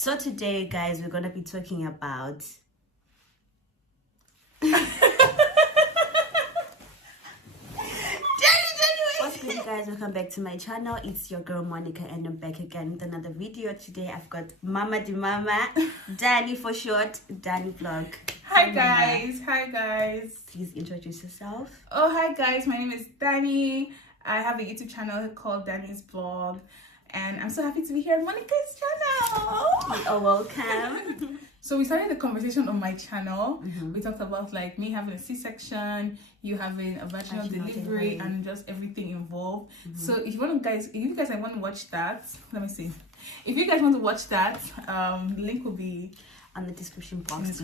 So today, guys, we're gonna be talking about what's good, guys? Welcome back to my channel. It's your girl Monica, and I'm back again with another video. Today, I've got Mama di Mama, Danie for short, Danie vlog. Hi guys, hi guys. Please introduce yourself. Oh, hi guys. My name is Danie. I have a YouTube channel called Danie's Vlog, and I'm so happy to be here on Monica's channel. You are welcome. So we started the conversation on my channel. We talked about like me having a C-section, you having a vaginal delivery, and just everything involved. So if you want to if you guys want to watch that, let me see. If you guys want to watch that, the link will be on the description box.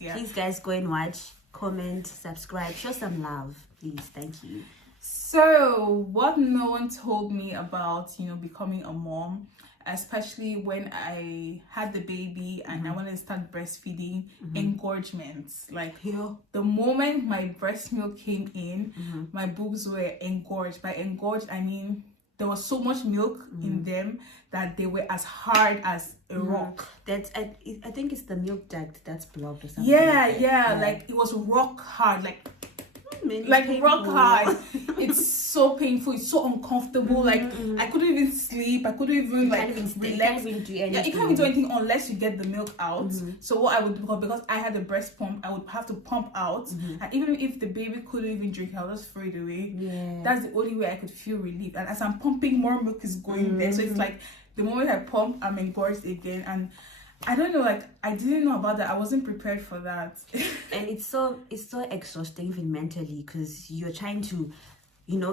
Yeah. Please, guys, go and watch, comment, subscribe, show some love, please. Thank you. So what no one told me about, becoming a mom, especially when I had the baby and I wanted to start breastfeeding, engorgements. Like the moment my breast milk came in, my boobs were engorged. By engorged, I mean there was so much milk in them that they were as hard as a rock. That's I think it's the milk duct that's blocked or something. Yeah. Like it was rock hard, like rock hard. It's so painful, it's so uncomfortable. Like I couldn't even sleep, I couldn't even relax. You can't even do anything. Yeah, you can't even do anything unless you get the milk out. So what I would do, because I had a breast pump, I would have to pump out, and even if the baby couldn't even drink, I'll just throw it away. That's the only way I could feel relief. And as I'm pumping, more milk is going there. So it's like the moment I pump, I'm engorged again. And I don't know, like I didn't know about that. I wasn't prepared for that. And it's so exhausting even mentally, because you're trying to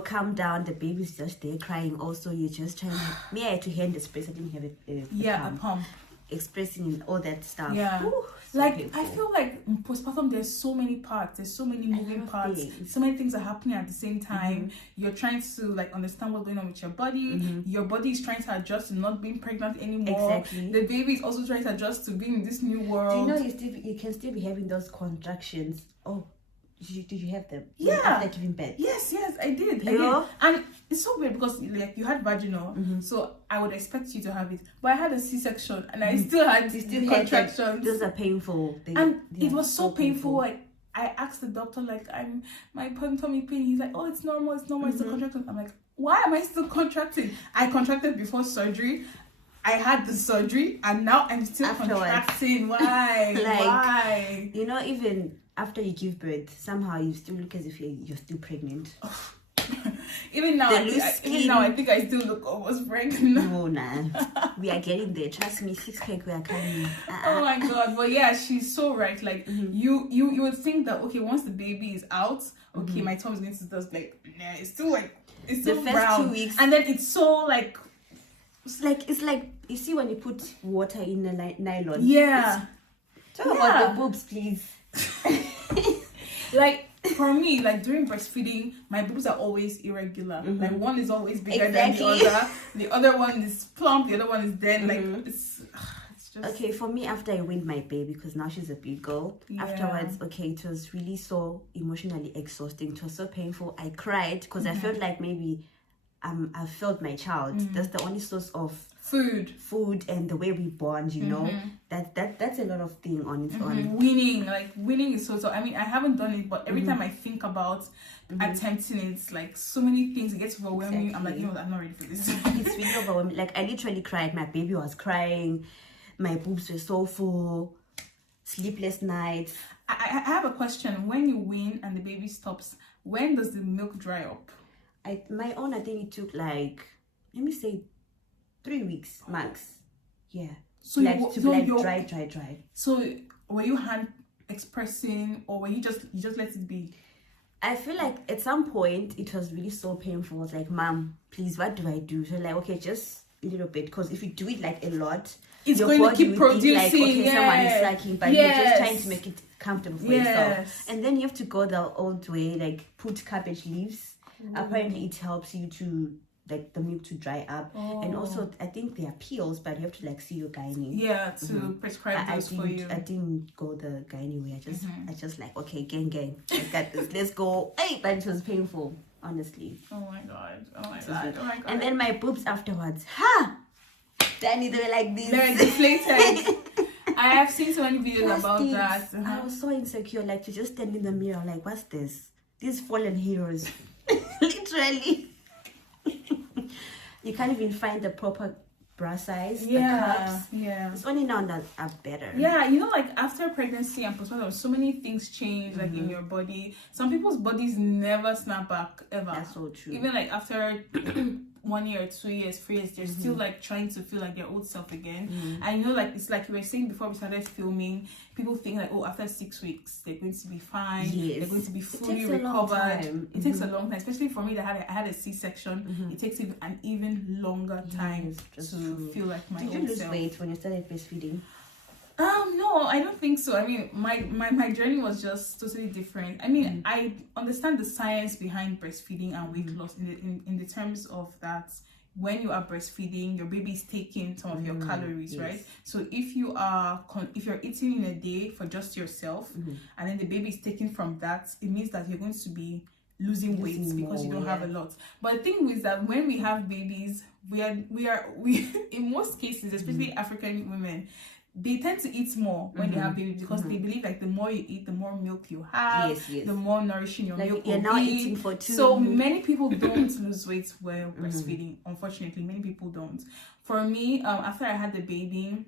calm down. The baby's just there crying. Also, you're just trying I had to hand express. I didn't have a pump. Expressing and all that stuff. Ooh, like painful. I feel like in postpartum there's so many parts, there's so many moving parts, so many things are happening at the same time. You're trying to like understand what's going on with your body. Your body is trying to adjust to not being pregnant anymore. Exactly. The baby is also trying to adjust to being in this new world. Do you can still be having those contractions? Oh, did you have them? Yeah. After giving birth? Yes, I did. And it's so weird because like you had vaginal, so I would expect you to have it. But I had a C-section and I still had contractions. Those are painful. It was so painful. Like I asked the doctor, like my tummy pain. He's like, oh, it's normal. It's still contracting. I'm like, why am I still contracting? I contracted before surgery. I had the surgery and now I'm still contracting. Why? Why? Even after you give birth, somehow you still look as if you're still pregnant. Even now, I think I still look almost pregnant. No, nah. We are getting there. Trust me, 6 pack we are coming. Oh my god! But yeah, she's so right. Like you would think that okay, once the baby is out, okay, my tummy is going to just like it's still the first brown. 2 weeks, and then it's so like it's like you see when you put water in a nylon. Yeah. Talk about the boobs, please. Like for me, like during breastfeeding, my boobs are always irregular. Like one is always bigger than the other. The other one is plump. The other one is dead. Like it's just okay. For me, after I weaned my baby, because now she's a big girl. Afterwards, it was really so emotionally exhausting. It was so painful. I cried because I felt like maybe I felt my child. That's the only source of food and the way we bond, that's a lot of thing on its own. Winning is so I mean, I haven't done it, but every time I think about attempting it, like so many things, it gets overwhelming. Exactly. I'm like, I'm not ready for this. It's really overwhelming. Like I literally cried. My baby was crying, my boobs were so full, sleepless nights. I have a question. When you wean and the baby stops, when does the milk dry up? I think it took like, let me say 3 weeks max. Yeah. So dry. So were you hand expressing, or were you just let it be? I feel like at some point it was really so painful. I was like, Mom, please, what do I do? So like, okay, just a little bit, because if you do it like a lot, it's going to keep producing. Like, okay, someone is sucking, but you're just trying to make it comfortable for yourself. And then you have to go the old way, like put cabbage leaves. Apparently it helps you to like the milk to dry up. And also I think there are pills, but you have to like see your gynae to prescribe those for you. I didn't go the gynae way. I just like, okay, gang, I got this, let's go. Hey, but it was painful, honestly. Oh my god. And then my boobs afterwards, Danie, they were like this. They're deflated. I have seen so many videos What's about this? that. I was so insecure, like to just stand in the mirror, like, what's this? These fallen heroes. Literally. You can't even find the proper bra size, the cups. Yeah. It's only now that are better. Yeah, you know, like after pregnancy and postpartum, so many things change, like in your body. Some people's bodies never snap back ever. That's so true. Even like after 1 year, 2 years, 3 years, they're still like trying to feel like their old self again. And you know, like it's like you were saying before we started filming, people think like, oh, after 6 weeks they're going to be fine. Yes. They're going to be fully It takes a long recovered. time. It takes a long time, especially for me that I had a C-section. It takes an even longer time to feel like my Did you old lose self. weight when you started breastfeeding? No, I don't think so. I mean, my journey was just totally different. I mean, I understand the science behind breastfeeding and weight loss in the terms of that when you are breastfeeding, your baby is taking some of your calories, right? So if you are if you're eating in a day for just yourself, and then the baby is taking from that, it means that you're going to be losing weight because you don't have a lot. But the thing is that when we have babies, we in most cases, especially African women, they tend to eat more when they have babies because they believe like the more you eat, the more milk you have, the more nourishing your milk will now be. Eating for 2. So many people don't lose weight while breastfeeding. Unfortunately, many people don't. For me, after I had the baby,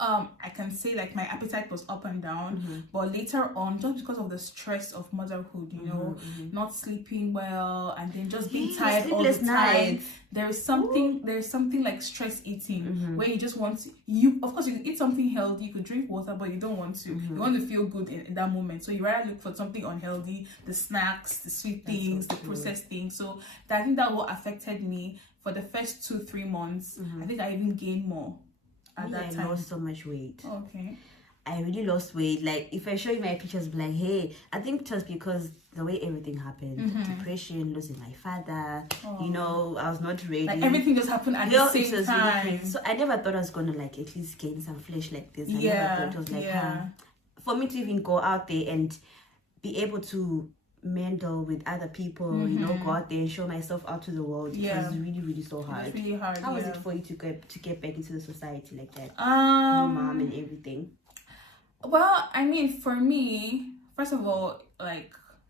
I can say like my appetite was up and down, but later on, just because of the stress of motherhood, you know, not sleeping well and then just being tired all the time, there's something like stress eating where you just want to, of course you can eat something healthy, you could drink water, but you don't want to. You want to feel good in that moment, so you rather look for something unhealthy, the snacks, the sweet things, the processed things. So I think that what affected me for the first 2-3 months. I think I even gained more. At that time. I lost so much weight. Okay. I really lost weight. Like, if I show you my pictures, be like, hey, I think it was because the way everything happened. Depression, losing my father, you know, I was not ready. Like, everything just happened at the same time. Really, so I never thought I was going to, like, at least gain some flesh like this. I never thought it was like, for me to even go out there and be able to mingle with other people, you know, go out there and show myself out to the world. It was really, really so hard. It was really hard. How was it for you to get back into the society like that? Your mom and everything. Well, I mean, for me, first of all,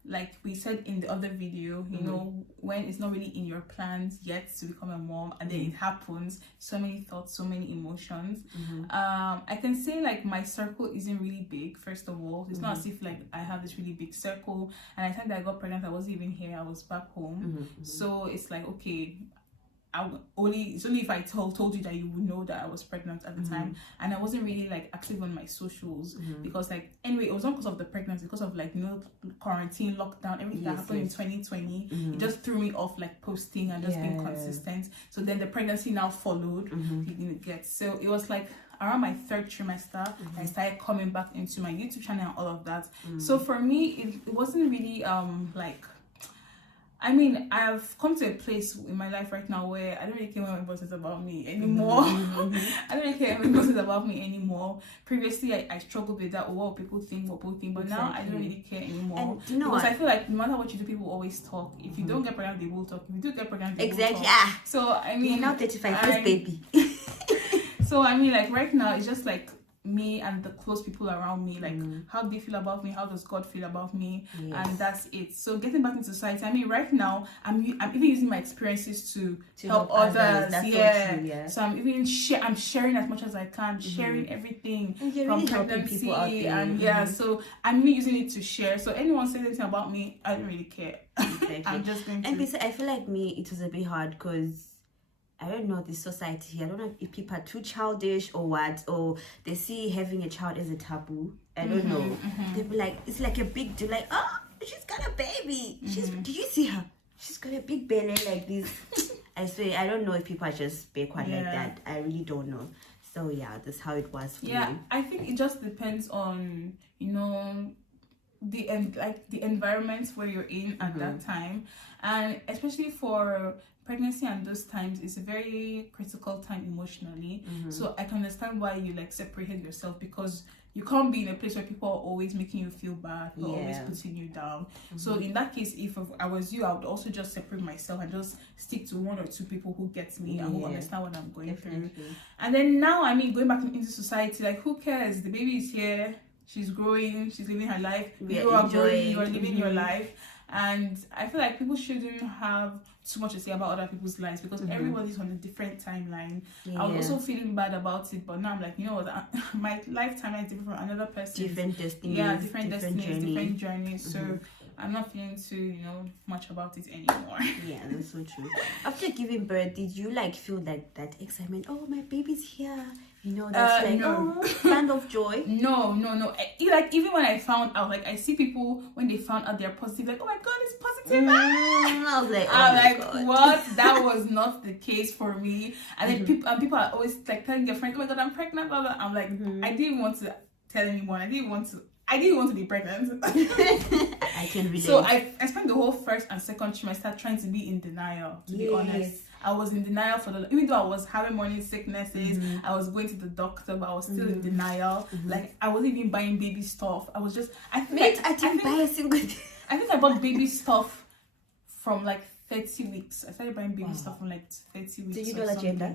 like we said in the other video, you know, when it's not really in your plans yet to become a mom and then it happens, so many thoughts, so many emotions. I can say like my circle isn't really big. First of all, it's not as if like I have this really big circle, and I think that I got pregnant, I wasn't even here, I was back home. So it's like, okay, it's only if I told you that you would know that I was pregnant at the time. And I wasn't really like active on my socials because like, anyway, it was not because of the pregnancy, because of like, you know, quarantine, lockdown, everything that happened in 2020. It just threw me off like posting and just being consistent. So then the pregnancy now followed. You didn't get, so it was like around my 3rd trimester, I started coming back into my YouTube channel and all of that. So for me, it wasn't really like, I mean, I've come to a place in my life right now where I don't really care what my boss says about me anymore. I don't really care what my boss says about me anymore. Previously, I struggled with that, what people think, but now I don't really care anymore. And you know because what? I feel like no matter what you do, people always talk. If you don't get pregnant, they will talk. If you do get pregnant, they will talk. So, I mean... You're now 35, first baby. So, I mean, like, right now, it's just like me and the close people around me, like how do they feel about me, how does God feel about me, and that's it. So getting back into society, I mean, right now I'm even using my experiences to help others. That's so true, so I'm even I'm sharing as much as I can, sharing everything from pregnancy people out there. And so I'm even using it to share. So anyone says anything about me, I don't really care. I'm just going to. And I feel like me, it was a bit hard because I don't know, this society, I don't know if people are too childish or what, or they see having a child as a taboo. I don't know. They'll be like, it's like a big deal, like, oh, she's got a baby. Did you see her? She's got a big belly like this. I swear, I don't know if people are just backward like that. I really don't know. So yeah, that's how it was for me. I think it just depends on, you know, the environment where you're in at that time, and especially for pregnancy and those times is a very critical time emotionally. So I can understand why you like separated yourself, because you can't be in a place where people are always making you feel bad, or always putting you down. So in that case, if I was you, I would also just separate myself and just stick to 1 or 2 people who get me and who understand what I'm going through. And then now, I mean, going back into society, like, who cares? The baby is here, she's growing, she's living her life, you are growing, you are living your life. And I feel like people shouldn't have too much to say about other people's lives, because everybody's on a different timeline. I was also feeling bad about it, but now I'm like, you know what, my life timeline is different from another person. Different destinies. Yeah, different destinies, different journeys. So I'm not feeling too, much about it anymore. Yeah, that's so true. After giving birth, did you like feel like that excitement? Oh, my baby's here. That's like, no. Band of joy. No. Like, even when I found out, like, I see people when they found out they're positive, like, oh my god, it's positive. I was like, God. What? That was not the case for me. And then people are always like telling their friends, oh my god, I'm pregnant. Blah, blah. I'm like, I didn't want to tell anyone. I didn't want to be pregnant. I can relate. So I spent the whole first and second trimester trying to be in denial, to be honest. I was in denial even though I was having morning sicknesses, I was going to the doctor, but I was still in denial. Like, I wasn't even buying baby stuff. I was just, I didn't buy a single thing. I think I bought baby stuff from like 30 weeks. I started buying baby stuff from like 30 weeks. Did you know the gender?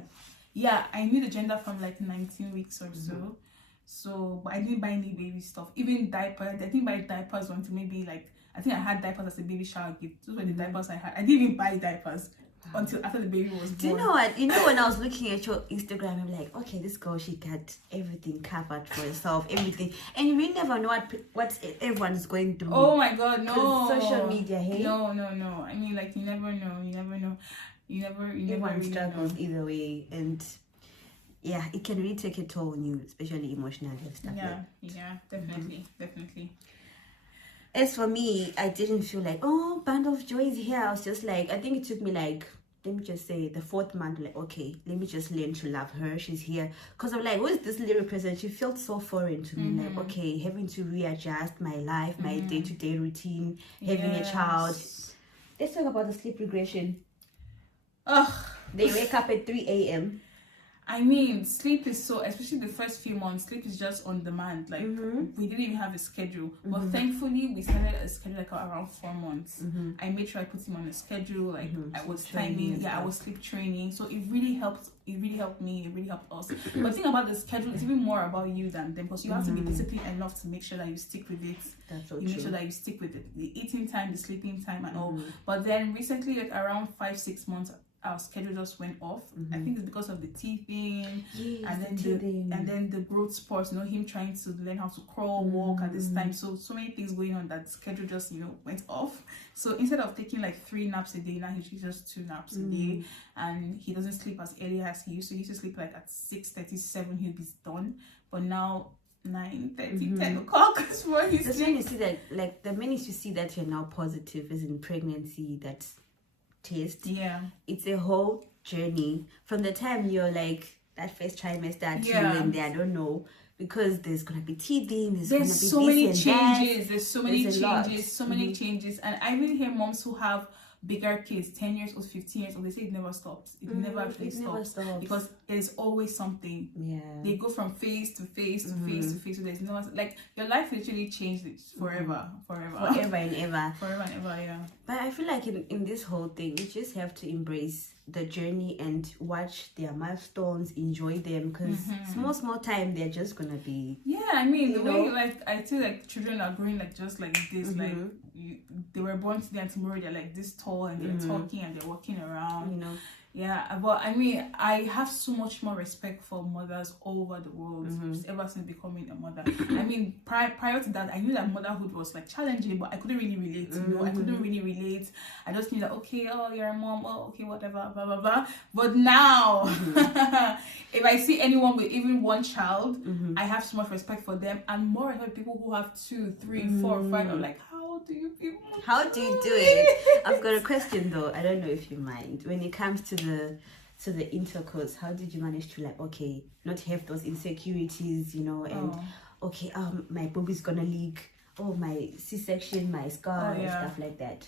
Yeah, I knew the gender from like 19 weeks or so. So, but I didn't buy any baby stuff. Even diapers. I didn't buy diapers until maybe like, I think I had diapers as a baby shower gift. Those were the diapers I had. I didn't even buy diapers until after the baby was born. Do you know what? When I was looking at your Instagram, I'm like, okay, this girl, she got everything covered for herself, everything. And you really never know what everyone is going through. Oh my god, no. Social media, hey? No. I mean, like, you never know. Everyone really struggles know. either way. And yeah, it can really take a toll on you, especially emotionally and stuff. Yeah, definitely. As for me, I didn't feel like, oh, band of joy is here. I was just like, I think it took me like, let me just say, the 4th month, like, okay, let me just learn to love her. She's here. Because I'm like, who is this little person? She felt so foreign to me. Like, okay, having to readjust my life, my day-to-day routine, having a child. Let's talk about the sleep regression. Ugh. They wake up at 3 a.m. I mean, sleep is so, especially the first few months, sleep is just on demand. Like, we didn't even have a schedule. But thankfully, we started a schedule like around 4 months. I made sure I put him on a schedule. Like, I was timing. Yeah, I was sleep training. So it really helped. It really helped me. It really helped us. But the thing about the schedule is even more about you than them, because you have to be disciplined enough to make sure that you stick with it. That's so you true. make sure that you stick with it. The eating time, the sleeping time, and all. But then recently, like around 5-6 months, our schedule just went off. I think it's because of the teething, and then the growth spurts, him trying to learn how to crawl, walk at this time. So many things going on that the schedule just went off. So instead of taking like 3 naps a day, now he takes just 2 naps a day, and he doesn't sleep as early as he used to. He used to sleep like at 6:37, he'll be done. But now 9:30, 10 o'clock is what he's sleeping. You see that, like, the minute you see that you're now positive is in pregnancy, that's test. Yeah, it's a whole journey from the time you're like that first trimester to when they, I don't know, because there's gonna be teething, there's so many changes, there's so many changes, and I really hear moms who have bigger kids, 10 years old, 15 years old, they say it never stops. It never actually stops, because there's always something. They go from phase to phase to phase to phase. So there's no, like, your life literally changed forever and ever. Yeah. But I feel like in this whole thing, you just have to embrace the journey and watch their milestones, enjoy them, because small time they're just gonna be. Yeah, I mean, the way, like, I feel like children are growing like just like this, like they were born today and tomorrow they're like this tall, and they're talking and they're walking around. Yeah, but I mean, I have so much more respect for mothers all over the world ever since becoming a mother. I mean, prior to that, I knew that motherhood was like challenging, but I couldn't really relate. I couldn't really relate. I just knew that, okay, oh, you're a mom, oh, okay, whatever, blah blah blah. But now, if I see anyone with even 1 child, I have so much respect for them, and more respect for people who have 2, 3, 4, 5. I'm like, how do you do it? I've got a question though. I don't know if you mind. When it comes to the intercourse, how did you manage to, like, okay, not have those insecurities, and okay, my booby's gonna leak, oh, my C-section, my scar, and stuff like that?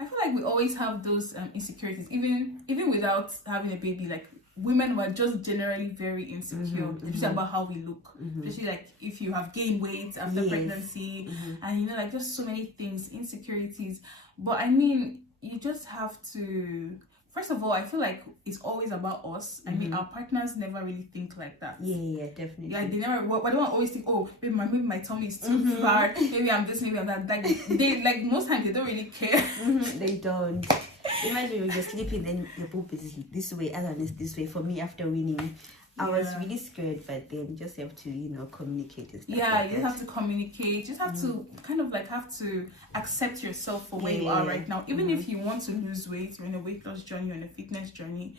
I feel like we always have those insecurities, even without having a baby. Like women were just generally very insecure, especially about how we look, especially like if you have gained weight after pregnancy, and you know, like just so many things, insecurities. But I mean, you just have to. First of all, I feel like it's always about us. I mean, our partners never really think like that. Yeah, definitely. Yeah, they never. But they don't always think, oh, maybe my tummy is too far. Maybe I'm this, maybe I'm that. Like they, like most times, they don't really care. They don't. Imagine when you're sleeping, then your boob is this way, other one is this way. For me, after winning, I was really scared, but then you just have to, you know, communicate and stuff. Yeah, like you have to communicate. You just have to kind of like have to accept yourself for where you are right now. Even if you want to lose weight, you're in a weight loss journey, you're in a fitness journey,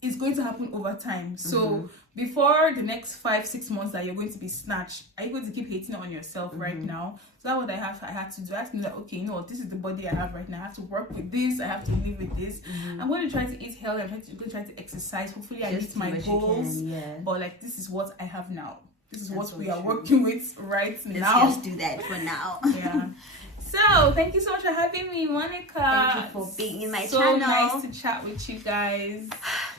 it's going to happen over time. So before the next 5-6 months that you're going to be snatched, are you going to keep hating on yourself right now? So that's what I had to do. I had to know that, okay, you know what, this is the body I have right now. I have to work with this. I have to live with this. I'm going to try to eat healthy. I'm going to try to exercise. Hopefully I meet my goals. But like, this is what I have now. This is what we are working with right now. Let's just do that for now. Yeah. So, thank you so much for having me, Monica. Thank you for being in my channel. So nice to chat with you guys.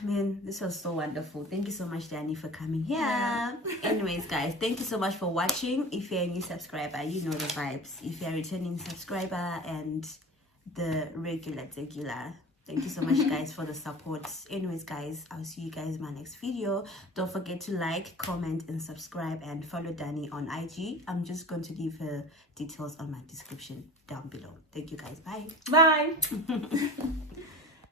Man, this was so wonderful. Thank you so much, Danie, for coming here. Yeah. Anyways, guys, thank you so much for watching. If you're a new subscriber, you know the vibes. If you're a returning subscriber and the regular, thank you so much, guys, for the support. Anyways, guys, I'll see you guys in my next video. Don't forget to like, comment, and subscribe, and follow Danie on IG. I'm just going to leave her details on my description down below. Thank you, guys. Bye. Bye.